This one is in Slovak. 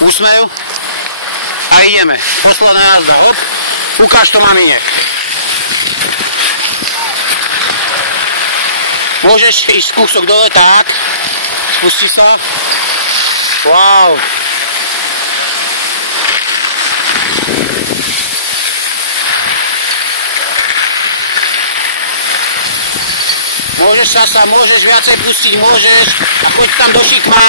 Úsmev. A ideme. Posledná jazda. Hop. Ukáž to maminek. Môžeš ísť kúsok dole, tak. Spusti sa. Wow. Môžeš sa, môžeš viacej pustiť, môžeš. A choď tam do šikma.